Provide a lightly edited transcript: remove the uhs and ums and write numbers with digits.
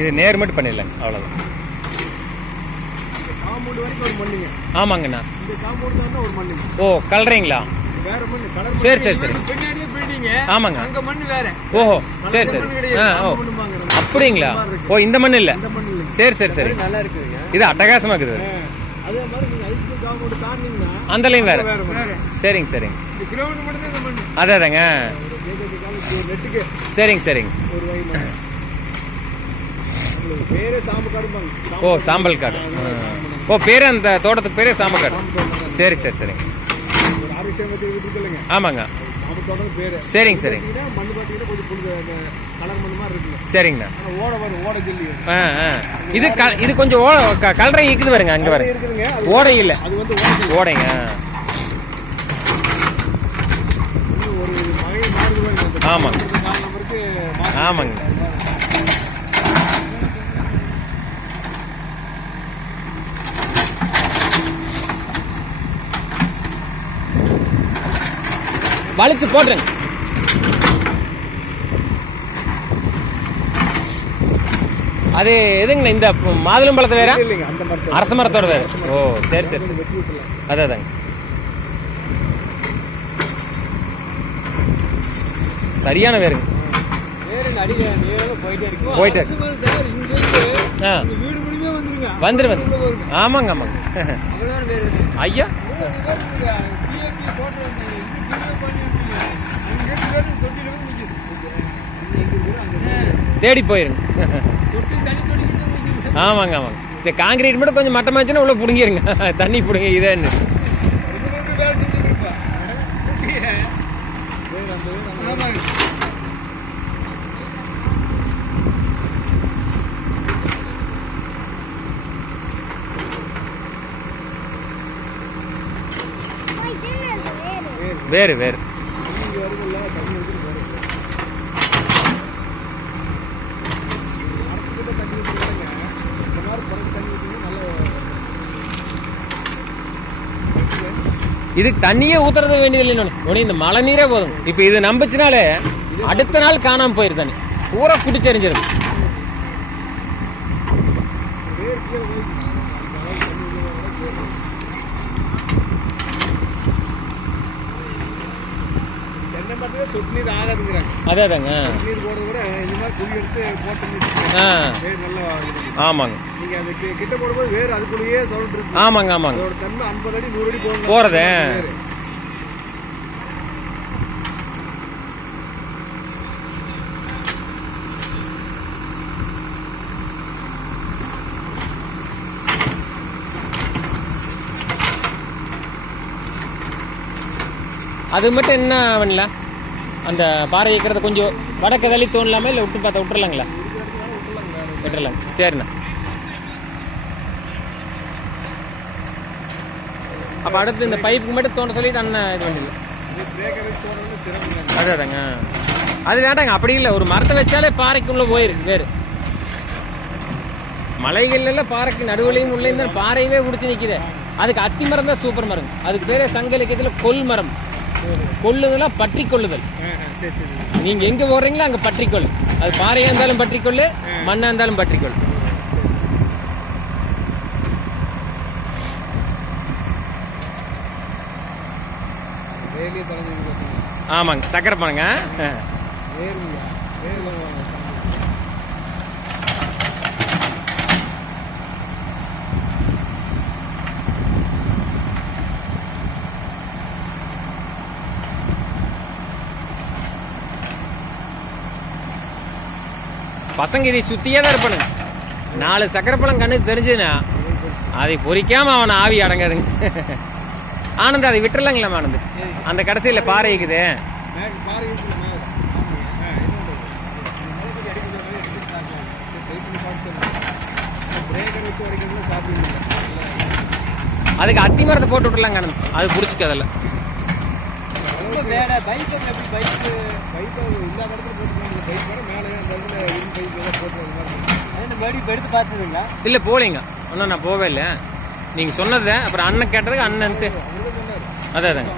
இது நேர் மட்டும் பண்ணிடலாங்க, அவ்வளோதான். ஆமாங்கண்ணா. ஓ கலரிங்களா? சரி சரி சரி. ஆமாங்க. ஓஹோ சரி சரி. ஓ அப்படிங்களா? ஓ இந்த மண் இல்லை. சரி சரி சரி. இது அட்டகாசமாக இருக்குது. அந்தலையும் வேற. சரிங்க சரிங்க. அதே தாங்க. சரிங்க சரிங்க. ஓ சாம்பல் காடு. ஓ பேரு அந்த தோட்டத்துக்கு பேரே சாம்பல் காடு. சரி சரி சரிங்க. ஆமாங்க. சரிங்க சரிங்க. சரிங்கண்ணா. இது கொஞ்சம் கலரை இருக்குது பாருங்க. அங்க வர ஓடை இல்லை, ஓடைங்க. ஆமாங்க ஆமாங்க. வலிச்சு போட்டுருங்க. அது எதுங்கண்ணா? இந்த மாதுளம்பழத்தை வேற, அரச மரத்தோட வேற. ஓ சரி சரி. அதாங்க. சரியான வேறுங்க. போயிட்டு வந்துரு வந்து. ஆமாங்க ஆமாங்க. ஐயா தேடி போயிருங்க. ஆமாங்க ஆமாங்க. இந்த காங்கிரீட் மட்டும் கொஞ்சம் மட்டமாச்சுன்னா உள்ள பிடுங்கிருங்க, தண்ணி பிடுங்க. இதேன்னு வேறு வேறு. இதுக்கு தண்ணியே ஊத்துறது வேண்டியதில்லை. இந்த மழை நீரே போதும். இப்ப இது நம்பிச்சுனாலே அடுத்த நாள் காணாம போயிரு. தண்ணி பூரா குடிச்செறிஞ்சிருது. அதாங்க. ஆமாங்க ஆமாங்க ஆமாங்க. போறதே அது மட்டும் என்ன பண்ணல. அந்த பாறை இருக்கிறத கொஞ்சம் வடக்கு தள்ளி தோணலாமா, இல்லை விட்டு பார்த்தா விட்டுறலாங்களா? விட்டுறலாங்க. சரிண்ணா. அப்போ அடுத்து இந்த பைப்புக்கு மட்டும் தோண்ட சொல்லிட்டு அண்ணன் இது பண்ணிடல. அதாங்க. அது வேண்டாங்க. அப்படி இல்லை, ஒரு மரத்தை வச்சாலே பாறைக்குள்ள போயிருக்கு வேறு. மலைகள்ல பாறைக்கு நடுவுலையும் உள்ளே இருந்தால் பாறையவே பிடிச்சி நிற்குது. அதுக்கு அத்தி மரம் தான் சூப்பர் மரம். அதுக்கு பேரே சங்க இலக்கியத்தில் கொல் மரம். கொள்ளுதெல்லாம் பற்றி கொள்ளுதல். நீங்க எங்க போறீங்களோ அங்க பற்றிக்கொள். அது பாறையா இருந்தாலும் பற்றிக்கொள்ளு, மண்ணா இருந்தாலும் பற்றிக்கொள். ஆமாங்க. சக்கரை பழங்க. பசங்க இதை சுத்தியே தான் இருப்பானுங்க. 4 சக்கரைப்பழம் கண்ணுக்கு தெரிஞ்சுதுன்னா அதை பொறிக்காம அவனை ஆவி அடங்காதுங்க. ஆனந்த் அதை விட்டுறலாங்களா ஆனந்த்? அந்த கடைசியில் பாறை இருக்குது. அதுக்கு அத்தி மரத்தை போட்டு விட்டுலாங்க ஆனந்த். அது பிடிச்சிக்காதில்ல. இல்ல போலீங்க ஒன்னும், நான் போவே இல்லை. நீங்க சொன்னது அப்புறம் அண்ணன் கேட்டதுக்கு அண்ணன்ட்டு அதாங்க.